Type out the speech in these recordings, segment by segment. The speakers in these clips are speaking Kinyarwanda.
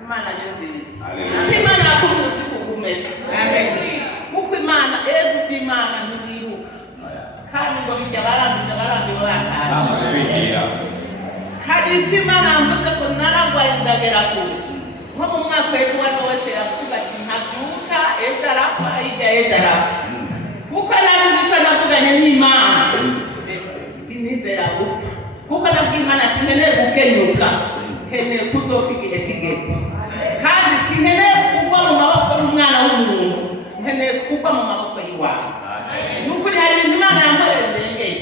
Imana ni nziza. Imana yakubuze kukumenya. Kuko Imana ebuti Imana ntiyiruka. Kandi ngo bijya barambiwe bakaje. Hari Imana yamvuze ko naragwaye ndagera kure. Nko mu mwaka wese yavuga ati ntabyuka ejarapfa ejarapfa. Kuko nari nzico navuganye n'Imana. Sinizera gupfa. Kuko nabwiye Imana sinkeneye gukenyuka. Nkeneye kuzofika igihe kigeze. Kandi sinkeneye kugwa mu maboko y'umwana w'umuntu. Nkeneye kugwa mu maboko y'iwawe. Nukuri hari ibintu Imana yankoreye ndengeye.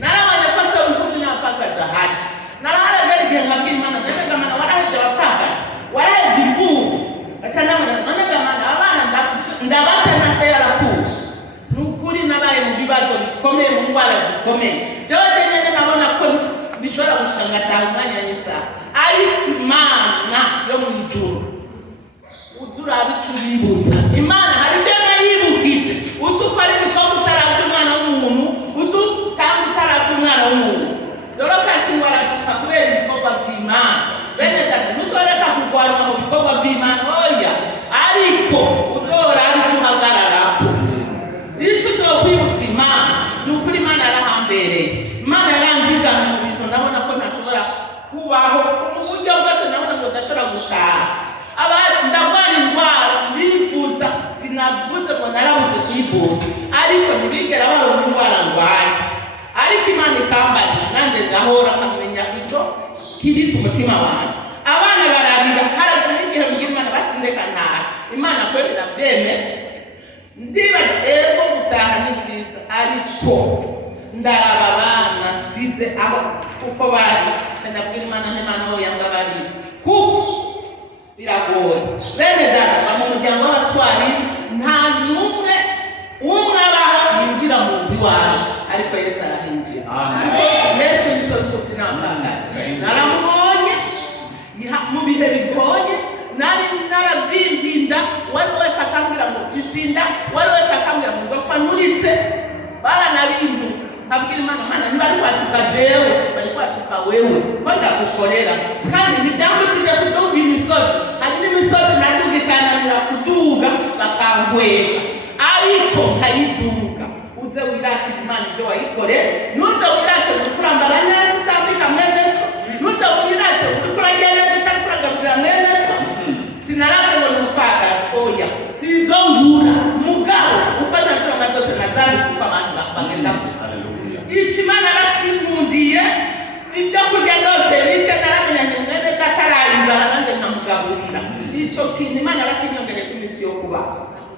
Narabonye ko se umfuzi n'abapfakazi ahari. Narahagera igihe nkabwira Imana mbega Mana warahebye abapfakazi. Warahebye imfubyi. Aca ndabona Mana abana ndabatana se yarapfuye. Nukuri nabaye mu bibazo bikomeye mu ndwara zikomeye. Jewe nyine nkabona ko bishobora gushika ngataha umwanya n'isaha. Ariko Imana yo mu ijuru uzura bicuribuza. Imana hari ibyo yibukije. Ukora ibikorwa utarabya umwana w'umuntu, kandi utarabya umwana w'umuntu. Dorokasi ngo araduka kubera ibikorwa by'Imana. Bene data ntushobora kurwana mu bikorwa by'Imana oya, ariko uzora icyo uhagararaho. Icyo uzokwibutsa Imana ni ukuri Imana yarahambereye. Imana yaranzigama mu bintu ndabona ko ntashobora kubaho mu buryo bwose, ndabona ko udashobora gutaha. Ndagwara indwara ndifuza, sinavuze ngo narabuze kwivuza, ariko ntibigera baronka indwara ndwaye. Ariko Imana ikambarira nanjye ndahora nkamenya icyo kiri ku mutima wanjye. Abana bararira, haragera igihe mbwira Imana basindeka ntaha. Imana kweli nabyemera. Ndibaza ego gutaha ni byiza, ariko ndaraba abana size aho uko bari. Ndabwira Imana n'Imana aho yambabarira. Kuko biragoye. Bene data mu muryango w'abaswari nta n'umwe abaho yinjira mu nzu iwawe, ariko Yesu arahinjira. Yesu ni solution n'amangara. Naramubonye mu bihe bigoye, nari naravimvinda, wari wese akambwira ngo kwisinda, wari wese akambwira ngo nzopfa nuritse. Baranabimbuka nkabwira Imana ntibari kwatuka jewe, bari kwatuka wewe ko ndagukorera. Kandi ntibyambukije kuduga imisozi. Hari n'imisozi nadugikananira kuduga bakankwega, ariko nkayiduga. Uze wiratire Imana ibyo wayikorera. Nuze wirate gukurambara neza utambika mwene so. Nuze wirate gukuragera neza utari kuragaburira mwene so. Sinarate ngo nupfakazi oya, sizo ngura mugabo ufata nzira zose nazari kuko abantu bagenda gusa. Ichi Imana arakinkundiye ibyo kurya byose bike naramenyanye mwene dataranzara nanjye nkamugaburira. Icyo kintu Imana arakinyongereye ku misi yo kubaho.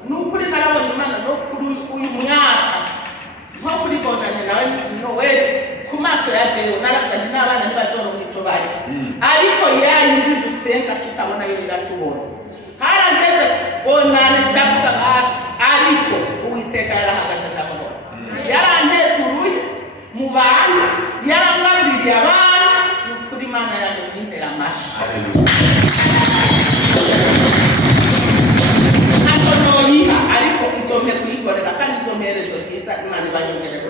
Nukuri narabonye Imana no kuri uyu mwaka nko kuri bonane nawe Noel ku maso ya jewe narabonye n'abana ntibazoronka icyo barya, ariko yayindi dusenga tutabona yo iratubona. Harageze bonane ndavuga hasi, ariko Uwiteka yarahagaze ndamubona. Yaranteturuye mu bantu, yarangabiriye abana. Nukuri Imana yanyontera amashi. Ariko itombe kuyikorera kandi itombe rezo ryiza Imana ibanyongere ku